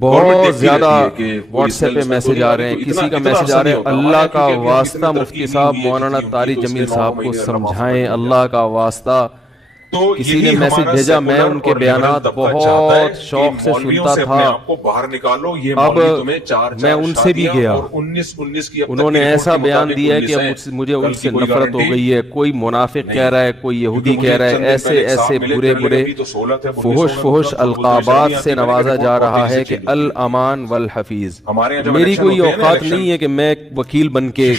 بہت زیادہ what's app پہ میسج آ رہے ہیں, کسی کا میسج آ رہا ہے, اللہ کا واسطہ مفتی صاحب مولانا طارق جمیل صاحب کو سمجھائیں, اللہ کا واسطہ. کسی نے میسج بھیجا, میں ان کے بیانات بہت شوق سے سنتا تھا, اب میں ان سے بھی گیا, انہوں نے ایسا بیان دیا ہے کہ اب مجھے ان سے نفرت ہو گئی ہے. کوئی منافق کہہ رہا ہے, کوئی یہودی کہہ رہا ہے, ایسے ایسے برے برے فحش القابات سے نوازا جا رہا ہے کہ الامان والحفیظ. میری کوئی اوقات نہیں ہے کہ میں وکیل بن کے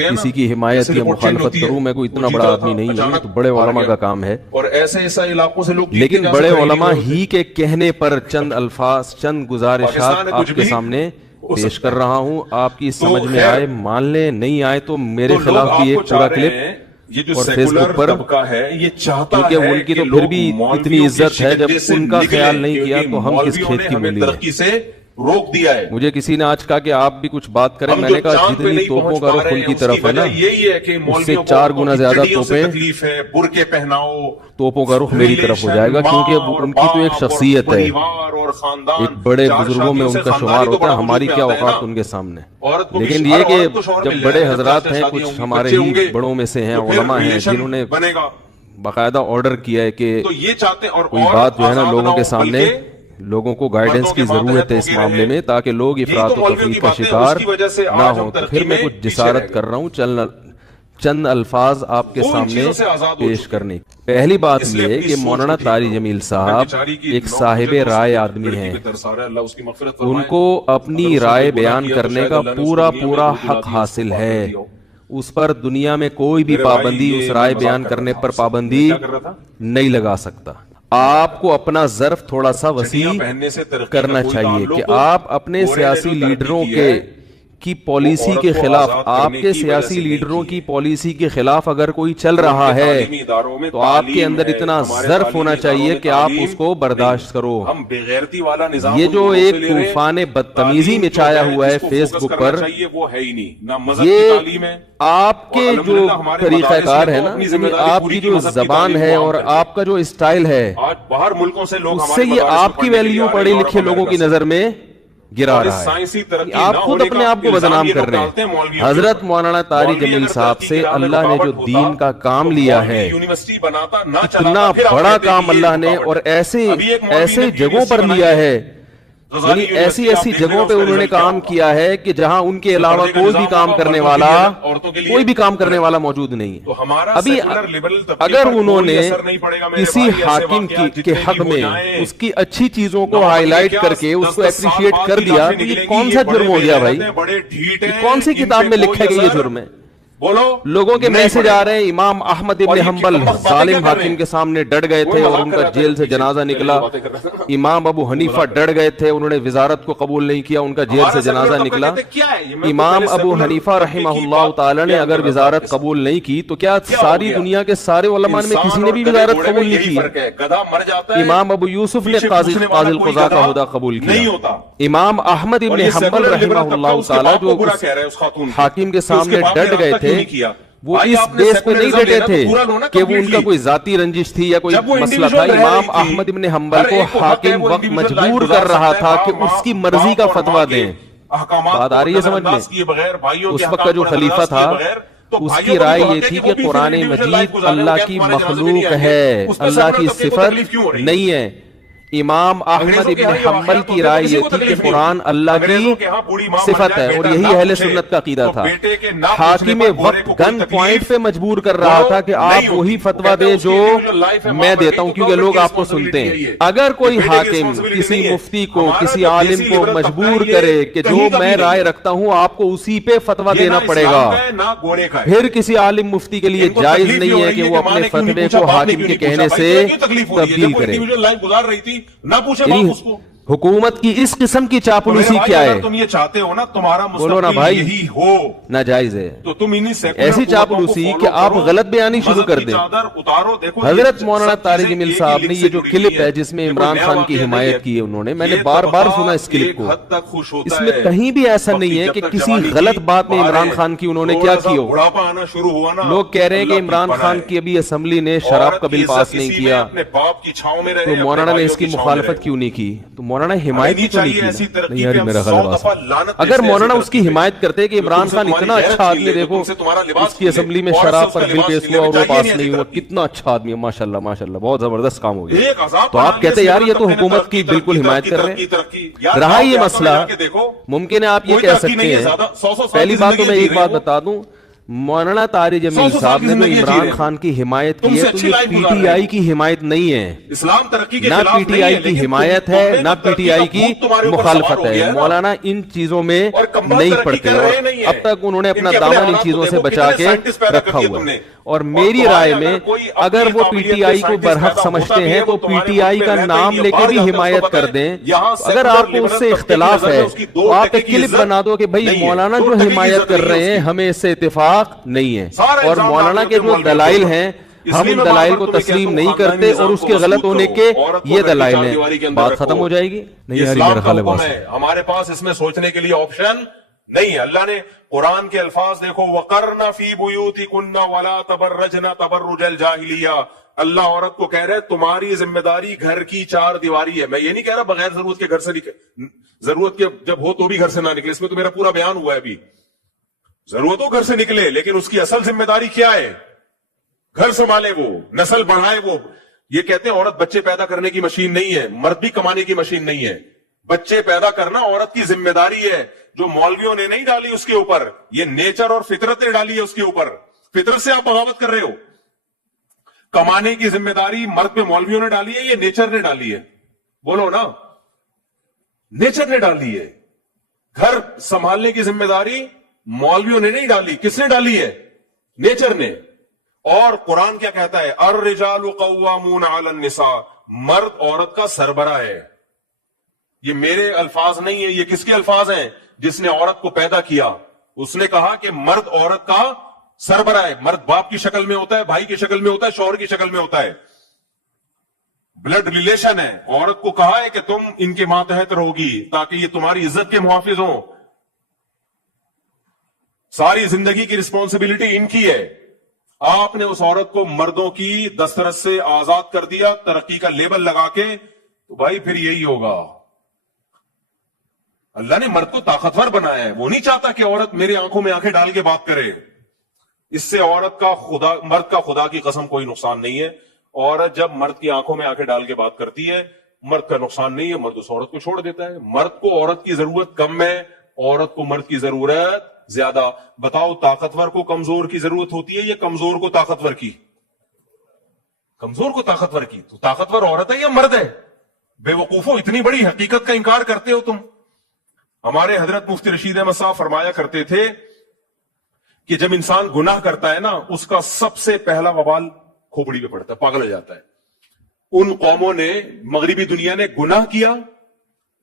کسی کی حمایت یا مخالفت کروں, میں کوئی اتنا بڑا آدمی نہیں ہوں, تو بڑے علماء کا کام ہے. اور ایسے علاقوں سے لوگ, لیکن بڑے علماء ہی کے کہنے پر چند الفاظ, چند گزارشات آپ کے سامنے پیش کر رہا ہوں. آپ کی سمجھ میں آئے مان لیں, نہیں آئے تو میرے خلاف بھی ایک پورا کلپ اور فیس بک پر, کیونکہ ان کی تو پھر بھی اتنی عزت ہے, جب ان کا خیال نہیں کیا تو ہم کس کھیت کی مولی ہے. روک دیا ہے. مجھے کسی نے آج کہا کہ آپ بھی کچھ بات کریں, میں نے کہا جتنی توپوں کا رخ ان کی طرف ہے نا, اس سے 4 گنا زیادہ برقعے پہناؤ, توپوں کا رخ میری طرف ہو جائے گا, کیونکہ ان کی تو ایک شخصیت ہے, ایک بڑے بزرگوں میں ان کا شمار ہوتا ہے. ہماری کیا اوقات ان کے سامنے. لیکن یہ کہ جب بڑے حضرات ہیں, کچھ ہمارے ہی بڑوں میں سے ہیں, علماء ہیں, جنہوں نے باقاعدہ آرڈر کیا ہے کہ کوئی بات جو ہے نا لوگوں کے سامنے, لوگوں کو گائیڈنس کی ضرورت ہے اس معاملے میں, تاکہ لوگ افراط و تفریط کا شکار نہ ہوں. تو پھر میں کچھ جسارت کر رہا ہوں, چند الفاظ آپ کے سامنے پیش کرنے. پہلی بات یہ ہے کہ مولانا طارق جمیل صاحب ایک صاحب رائے آدمی ہیں, ان کو اپنی رائے بیان کرنے کا پورا حق حاصل ہے. اس پر دنیا میں کوئی بھی پابندی, اس رائے بیان کرنے پر پابندی نہیں لگا سکتا. آپ کو اپنا ظرف تھوڑا سا وسیع کرنا چاہیے کہ آپ اپنے سیاسی لیڈروں کی پالیسی کے خلاف, آپ کے سیاسی لیڈروں کی پالیسی کے خلاف اگر کوئی چل رہا ہے تو آپ کے اندر اتنا ظرف ہونا چاہیے کہ آپ اس کو برداشت کرو. یہ جو ایک طوفان بدتمیزی میں چھایا ہوا ہے فیس بک پر, یہ آپ کے جو طریقہ کار ہے نا, آپ کی جو زبان ہے اور آپ کا جو اسٹائل ہے, اس سے یہ آپ کی ویلیو پڑھے لکھے لوگوں کی نظر میں گرا رہا ہے. آپ خود اپنے آپ کو بدنام کر رہے ہیں. حضرت مولانا طارق جمیل صاحب سے اللہ نے جو دین کا کام لیا ہے, اتنا بڑا کام اللہ نے, اور ایسے جگہوں پر لیا ہے, یعنی ایسی جگہوں پہ انہوں نے کام کیا ہے کہ جہاں ان کے علاوہ کوئی بھی کام کرنے والا موجود نہیں ہے. ابھی اگر انہوں نے کسی حاکم کے حق میں اس کی اچھی چیزوں کو ہائی لائٹ کر کے اس کو اپریشیٹ کر دیا, تو یہ کون سا جرم ہو گیا بھائی؟ کون سی کتاب میں لکھا گیا یہ جرم ہے؟ لوگوں کے میسج آ رہے ہیں, امام احمد ابن حنبل ظالم حاکم کے سامنے ڈٹ گئے تھے اور ان کا جیل سے جنازہ نکلا. امام ابو حنیفہ ڈٹ گئے تھے, انہوں نے وزارت کو قبول نہیں کیا, ان کا جیل سے جنازہ نکلا. امام ابو حنیفہ رحمہ اللہ تعالی نے اگر وزارت قبول نہیں کی تو کیا ساری دنیا کے سارے علماء میں کسی نے بھی وزارت قبول نہیں کی؟ امام ابو یوسف نے قاضی القضاء کا عہدہ قبول کیا. امام احمد ابن حنبل رحمہ اللہ تعالی جو حاکم کے سامنے ڈٹ گئے تھے, وہ اس بیس پہ نہیں ڈٹے تھے کہ وہ ان کا کوئی ذاتی رنجش تھی یا کوئی مسئلہ تھا. امام احمد ابن حنبل کو حاکم وقت مجبور کر رہا تھا کہ اس کی مرضی کا فتویٰ دیں. بات آ رہی ہے سمجھ میں؟ اس وقت کا جو خلیفہ تھا اس کی رائے یہ تھی کہ قرآن مجید اللہ کی مخلوق ہے, اللہ کی صفت نہیں ہے. امام احمد ابن حنبل کی رائے یہ تھی کہ قرآن اللہ کی صفت ہے, اور یہی اہل سنت کا عقیدہ تھا. حاکم وقت گن پوائنٹ پہ مجبور کر رہا تھا کہ آپ وہی فتویٰ دیں جو میں دیتا ہوں, کیونکہ لوگ آپ کو سنتے ہیں. اگر کوئی حاکم کسی مفتی کو, کسی عالم کو مجبور کرے کہ جو میں رائے رکھتا ہوں آپ کو اسی پہ فتویٰ دینا پڑے گا, پھر کسی عالم مفتی کے لیے جائز نہیں ہے کہ وہ اپنے فتوے کو حاکم کے کہنے سے تبدیل کرے. حکومت کی اس قسم کی چاپلوسی کیا ہے؟ تم یہ چاہتے ہو نا تمہارا بولو نا بھائی, یہی ہو ناجائز ہے. تو تم ایسی چاپلوسی کہ آپ غلط بیانی شروع کر دیں. حضرت مولانا طارق جمیل صاحب نے یہ جو کلپ ہے جس میں عمران خان کی حمایت کی ہے انہوں نے, میں نے بار بار سنا اس کلپ کو, اس میں کہیں بھی ایسا نہیں ہے کہ کسی غلط بات میں عمران خان کی انہوں نے کیا کی ہو. لوگ کہہ رہے ہیں کہ عمران خان کی ابھی اسمبلی نے شراب کا بل پاس نہیں کیا, تو مولانا نے اس کی مخالفت کیوں نہیں کی؟ تو مولانا حمایت نہیں تو نہیں چاہیے ایسی کی ترقی نہیں یار پہ ہم میرا 100 غلط دفعہ بات لعنت اگر بھیجتے ہیں مولانا ایسی اس کی ترقی پہ۔ حمایت کرتے کہ عمران خان اتنا اچھا آدمی دیکھو اس کی اسمبلی میں شراب پر بل پیش ہوا اور وہ پاس نہیں ہوا کتنا اچھا آدمی ہے ماشاءاللہ ماشاءاللہ بہت زبردست کام ہو گیا تو آپ کہتے یار یہ تو حکومت کی بالکل حمایت کر رہے ہیں رہا یہ مسئلہ ممکن ہے آپ یہ کہہ سکتے ہیں پہلی بات تو میں ایک بات بتا دوں مولانا طارق جمیل صاحب نے جو عمران خان کی حمایت کی ہے تو یہ پی ٹی آئی کی حمایت نہیں ہے اسلام ترقی کے نہ خلاف پی ٹی آئی کی حمایت ہے نہ پی ٹی آئی کی مخالفت ہے مولانا ان چیزوں میں نہیں پڑتے اور اب تک انہوں نے اپنا دامن ان چیزوں سے بچا کے رکھا ہوا ہے اور میری رائے میں اگر وہ پی ٹی آئی کو برحق سمجھتے ہیں تو پی ٹی آئی کا نام لے کے بھی حمایت کر دیں اگر آپ کو اس سے اختلاف ہے تو آپ ایک کلپ بنا دو کہ بھائی مولانا جو حمایت کر رہے ہیں ہمیں اس سے اتفاق نہیں ہے اور مولانا کے جو دلائل ہیں ہم ان دلائل کو تسلیم نہیں کرتے اور اس کے غلط ہونے کے یہ دلائل ہیں بات ختم ہو جائے گی نہیں یار میرا خیال ہے ہمارے پاس اس میں سوچنے کے لیے آپشن نہیں ہے اللہ نے قرآن کے الفاظ دیکھو وَقَرْنَ فِي بُيُوتِكُنَّ وَلَا تَبَرَّجْنَ تَبَرُّجَ الْجَاهِلِيَّةِ اللہ عورت کو کہہ رہے تمہاری ذمہ داری گھر کی چار دیواری ہے میں یہ نہیں کہہ رہا بغیر ضرورت کے گھر سے ضرورت کے جب ہو تو بھی گھر سے نہ نکلے اس میں تو میرا پورا بیان ہوا ہے ابھی ضرورت ہو گھر سے نکلے لیکن اس کی اصل ذمہ داری کیا ہے گھر سنبھالے وہ نسل بڑھائے وہ یہ کہتے ہیں عورت بچے پیدا کرنے کی مشین نہیں ہے مرد بھی کمانے کی مشین نہیں ہے بچے پیدا کرنا عورت کی ذمہ داری ہے جو مولویوں نے نہیں ڈالی اس کے اوپر یہ نیچر اور فطرت نے ڈالی ہے اس کے اوپر فطرت سے آپ بغاوت کر رہے ہو کمانے کی ذمہ داری مرد پہ مولویوں نے ڈالی ہے یہ نیچر نے ڈالی ہے بولو نا نیچر نے ڈالی ہے گھر سنبھالنے کی ذمہ داری مولویوں نے نہیں ڈالی کس نے ڈالی ہے نیچر نے اور قرآن کیا کہتا ہے الرجال قوامون علی النساء مرد عورت کا سربراہ ہے یہ میرے الفاظ نہیں ہے یہ کس کے الفاظ ہیں جس نے عورت کو پیدا کیا اس نے کہا کہ مرد عورت کا سربراہ ہے مرد باپ کی شکل میں ہوتا ہے بھائی کی شکل میں ہوتا ہے شوہر کی شکل میں ہوتا ہے بلڈ ریلیشن ہے عورت کو کہا ہے کہ تم ان کے ماتحت رہو گی تاکہ یہ تمہاری عزت کے محافظ ہوں ساری زندگی کی رسپانسبلٹی ان کی ہے آپ نے اس عورت کو مردوں کی دسترس سے آزاد کر دیا ترقی کا لیبل لگا کے تو بھائی پھر یہی ہوگا اللہ نے مرد کو طاقتور بنایا ہے وہ نہیں چاہتا کہ عورت میرے آنکھوں میں آنکھیں ڈال کے بات کرے اس سے عورت کا خدا مرد کا خدا کی قسم کوئی نقصان نہیں ہے عورت جب مرد کی آنکھوں میں آنکھیں ڈال کے بات کرتی ہے مرد کا نقصان نہیں ہے مرد اس عورت کو چھوڑ دیتا ہے مرد کو عورت کی ضرورت کم ہے عورت کو مرد کی ضرورت زیادہ بتاؤ طاقتور کو کمزور کی ضرورت ہوتی ہے یا کمزور کو طاقتور کی کمزور کو طاقتور کی تو طاقتور عورت ہے یا مرد ہے بے وقوفو اتنی بڑی حقیقت کا انکار کرتے ہو تم ہمارے حضرت مفتی رشید احمد صاحب فرمایا کرتے تھے کہ جب انسان گناہ کرتا ہے نا اس کا سب سے پہلا وبال کھوپڑی پہ پڑتا ہے پاگل ہو جاتا ہے ان قوموں نے مغربی دنیا نے گناہ کیا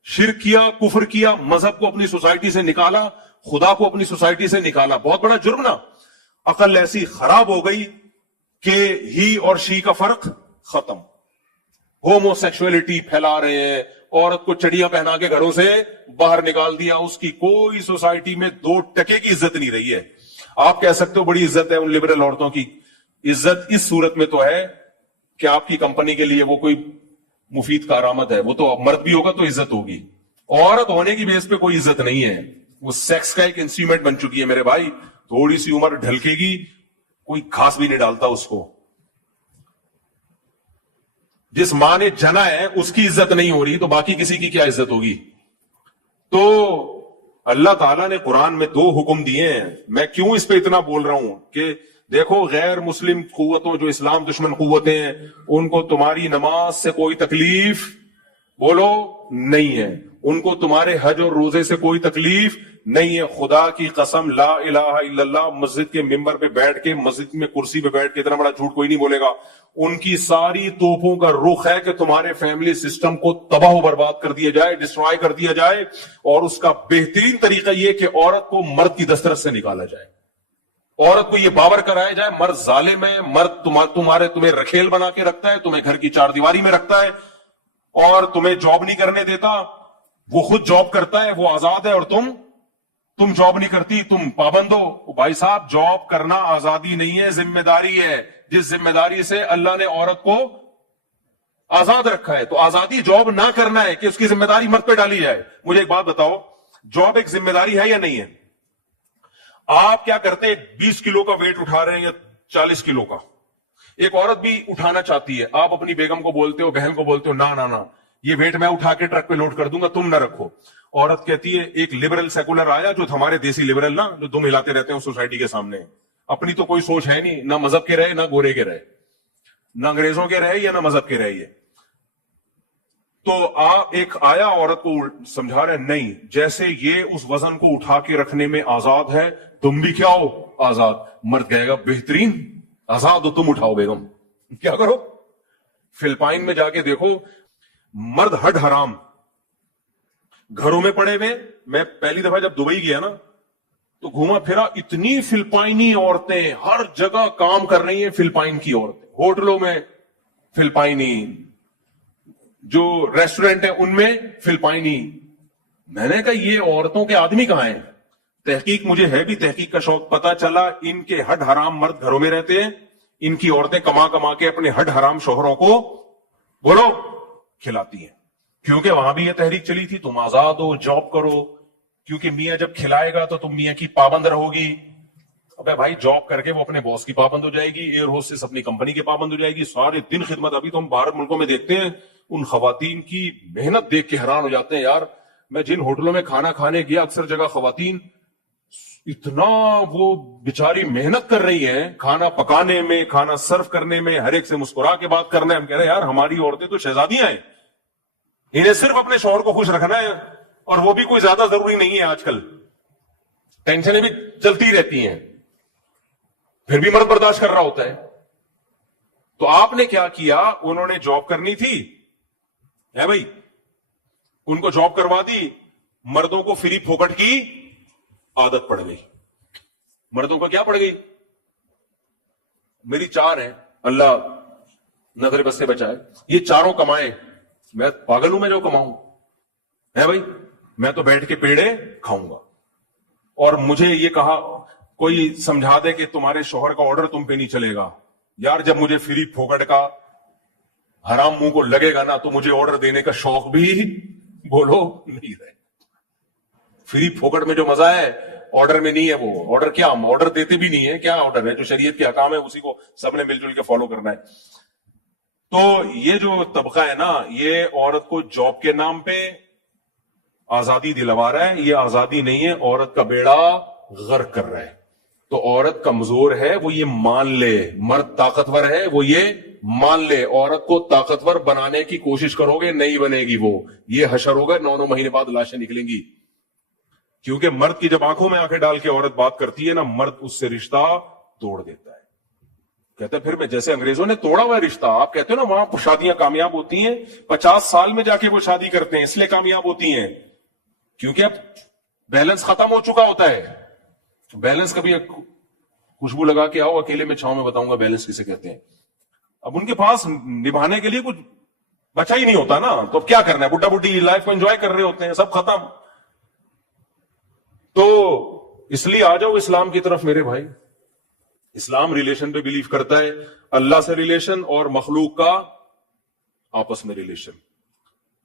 شرک کیا کفر کیا مذہب کو اپنی سوسائٹی سے نکالا خدا کو اپنی سوسائٹی سے نکالا بہت بڑا جرم نا عقل ایسی خراب ہو گئی کہ ہی اور شی کا فرق ختم ہومو سیکسولیٹی پھیلا رہے ہیں عورت کو چڑیاں پہنا کے گھروں سے باہر نکال دیا اس کی کوئی سوسائٹی میں 2 ٹکے کی عزت نہیں رہی ہے آپ کہہ سکتے ہو بڑی عزت ہے ان لبرل عورتوں کی عزت اس صورت میں تو ہے کہ آپ کی کمپنی کے لیے وہ کوئی مفید کارآمد ہے وہ تو مرد بھی ہوگا تو عزت ہوگی عورت ہونے کی بیس پہ کوئی عزت نہیں ہے وہ سیکس کا ایک انسٹرومنٹ بن چکی ہے میرے بھائی تھوڑی سی عمر ڈھلکے گی کوئی گھاس بھی نہیں ڈالتا اس کو جس ماں نے جنا ہے اس کی عزت نہیں ہو رہی تو باقی کسی کی کیا عزت ہوگی تو اللہ تعالیٰ نے قرآن میں 2 حکم دیے ہیں میں کیوں اس پہ اتنا بول رہا ہوں کہ دیکھو غیر مسلم قوتوں جو اسلام دشمن قوتیں ہیں ان کو تمہاری نماز سے کوئی تکلیف بولو نہیں ہے ان کو تمہارے حج اور روزے سے کوئی تکلیف نہیں ہے خدا کی قسم لا الہ الا اللہ مسجد کے ممبر پہ بیٹھ کے مسجد میں کرسی پہ بیٹھ کے اتنا بڑا جھوٹ کوئی نہیں بولے گا ان کی ساری توپوں کا رخ ہے کہ تمہارے فیملی سسٹم کو تباہ و برباد کر دیا جائے ڈسٹرائے کر دیا جائے اور اس کا بہترین طریقہ یہ کہ عورت کو مرد کی دسترس سے نکالا جائے عورت کو یہ باور کرایا جائے مرد ظالم ہے مرد تمہیں رکھیل بنا کے رکھتا ہے تمہیں گھر کی 4 دیواری میں رکھتا ہے اور تمہیں جاب نہیں کرنے دیتا وہ خود جاب کرتا ہے وہ آزاد ہے اور تم جاب نہیں کرتی تم پابند ہو بھائی صاحب جاب کرنا آزادی نہیں ہے ذمہ داری ہے جس ذمہ داری سے اللہ نے عورت کو آزاد رکھا ہے. تو آزادی جاب نہ کرنا ہے کہ اس کی ذمہ داری مرد پہ ڈالی جائے. مجھے ایک بات بتاؤ, جاب ایک ذمہ داری ہے یا نہیں ہے؟ آپ کیا کرتے ہیں, 20 کلو کا ویٹ اٹھا رہے ہیں یا 40 کلو کا, ایک عورت بھی اٹھانا چاہتی ہے, آپ اپنی بیگم کو بولتے ہو, بہن کو بولتے ہو, نہ یہ ویٹ میں اٹھا کے ٹرک پہ لوڈ کر دوں گا, تم نہ رکھو. عورت کہتی ہے, ایک لبرل سیکولر آیا جو ہمارے دیسی لبرل نا, جو دم ہلاتے رہتے ہیں سوسائٹی کے سامنے, اپنی تو کوئی سوچ ہے نہیں, نہ مذہب کے رہے نہ گورے کے رہے, نہ انگریزوں کے رہے یا نہ مذہب کے رہے. تو آپ ایک آیا عورت کو سمجھا رہے, نہیں, جیسے یہ اس وزن کو اٹھا کے رکھنے میں آزاد ہے, تم بھی کیا ہو, آزاد. مرد کہے گا, بہترین, آزاد ہو, تم اٹھاؤ بیگم. کیا کرو؟ فلپائن میں جا کے دیکھو, مرد ہڈ حرام گھروں میں پڑے ہوئے. میں پہلی دفعہ جب دبئی گیا نا تو گھوما پھرا, اتنی فلپائنی عورتیں ہر جگہ کام کر رہی ہیں, فلپائن کی عورتیں, ہوٹلوں میں فلپائنی, جو ریسٹورنٹ ہیں ان میں فلپائنی. میں نے کہا یہ عورتوں کے آدمی کہاں ہیں؟ تحقیق مجھے ہے بھی تحقیق کا شوق, پتا چلا ان کے ہڈ حرام مرد گھروں میں رہتے ہیں, ان کی عورتیں کما کے اپنے ہڈ حرام شوہروں کو بولو کھلاتی ہیں. کیونکہ وہاں بھی یہ تحریک چلی تھی, تم آزاد ہو, جاب کرو, کیونکہ میاں جب کھلائے گا تو تم میاں کی پابند رہو گی. ابے بھائی, جاب کر کے وہ اپنے باس کی پابند ہو جائے گی, ایئر ہوسٹس اپنی کمپنی کی پابند ہو جائے گی, سارے دن خدمت. ابھی تو ہم باہر ملکوں میں دیکھتے ہیں, ان خواتین کی محنت دیکھ کے حیران ہو جاتے ہیں. یار میں جن ہوٹلوں میں کھانا کھانے گیا, اکثر جگہ خواتین اتنا وہ بیچاری محنت کر رہی ہیں, کھانا پکانے میں, کھانا سرو کرنے میں, ہر ایک سے مسکرا کے بات کرنا ہے. ہم کہہ رہے ہیں یار ہماری عورتیں تو شہزادیاں ہیں, انہیں صرف اپنے شوہر کو خوش رکھنا ہے, اور وہ بھی کوئی زیادہ ضروری نہیں ہے. آج کل ٹینشنیں بھی چلتی رہتی ہیں, پھر بھی مرد برداشت کر رہا ہوتا ہے. تو آپ نے کیا کیا, انہوں نے جاب کرنی تھی ہے بھائی, ان کو جاب کروا دی, مردوں کو فری پھوکٹ کی عادت پڑ گئی. مردوں کو کیا پڑ گئی؟ میری 4 ہیں, اللہ نظر بس سے بچائے, یہ چاروں کمائیں, میں پاگل ہوں میں جو کماؤں ہے بھائی, میں تو بیٹھ کے پیڑے کھاؤں گا. اور مجھے یہ کہا کوئی سمجھا دے کہ تمہارے شوہر کا آرڈر تم پہ نہیں چلے گا. یار جب مجھے فری پھوکٹ کا حرام منہ کو لگے گا نا, تو مجھے آرڈر دینے کا شوق بھی بولو نہیں رہے. فری پھوکٹ میں جو مزہ ہے آرڈر میں نہیں ہے. وہ آرڈر کیا, ہم آرڈر دیتے بھی نہیں ہے, کیا آرڈر ہے؟ جو شریعت کے حکام ہے اسی کو سب نے مل جل کے فالو کرنا ہے. تو یہ جو طبقہ ہے نا, یہ عورت کو جاب کے نام پہ آزادی دلوا رہا ہے. یہ آزادی نہیں ہے, عورت کا بیڑا غرق کر رہا ہے. تو عورت کمزور ہے, وہ یہ مان لے, مرد طاقتور ہے, وہ یہ مان لے. عورت کو طاقتور بنانے کی کوشش کرو گے, نہیں بنے گی وہ. یہ حشر ہوگا, 9 مہینے بعد لاشیں نکلیں گی. کیونکہ مرد کی جب آنکھوں میں آنکھیں ڈال کے عورت بات کرتی ہے نا, مرد اس سے رشتہ توڑ دیتا ہے. کہتے ہیں پھر میں, جیسے انگریزوں نے توڑا ہوا رشتہ. آپ کہتے ہو نا وہاں شادیاں کامیاب ہوتی ہیں, 50 سال میں جا کے وہ شادی کرتے ہیں, اس لیے کامیاب ہوتی ہیں کیونکہ اب بیلنس ختم ہو چکا ہوتا ہے. بیلنس کبھی خوشبو لگا کے آؤ اکیلے میں چھاؤں میں بتاؤں گا بیلنس کسے کہتے ہیں. اب ان کے پاس نبھانے کے لیے کچھ بچا ہی نہیں ہوتا نا, تو اب کیا کرنا ہے, بڈھا بڈھی لائف کو انجوائے کر رہے ہوتے ہیں, سب ختم. تو اس لیے آ جاؤ اسلام کی طرف میرے بھائی. اسلام ریلیشن پہ بلیو کرتا ہے, اللہ سے ریلیشن اور مخلوق کا آپس میں ریلیشن,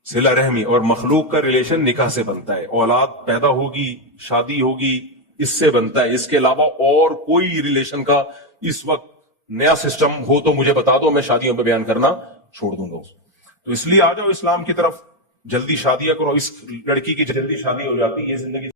صلہ رحمی. اور مخلوق کا ریلیشن نکاح سے بنتا ہے, اولاد پیدا ہوگی, شادی ہوگی, اس سے بنتا ہے. اس کے علاوہ اور کوئی ریلیشن کا اس وقت نیا سسٹم ہو تو مجھے بتا دو, میں شادیوں پہ بیان کرنا چھوڑ دوں گا. تو اس لیے آ جاؤ اسلام کی طرف, جلدی شادیاں کرو. اس لڑکی کی جلدی شادی ہو جاتی ہے, زندگی